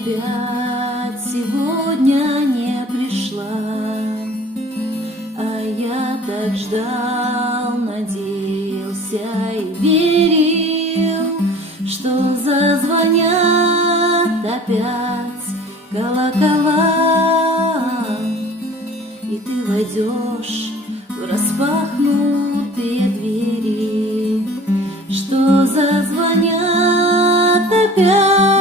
опять сегодня не пришла, а я так ждал, надеялся и верил, что зазвонят опять колокола, и ты войдешь в распахнутые двери, что зазвонят опять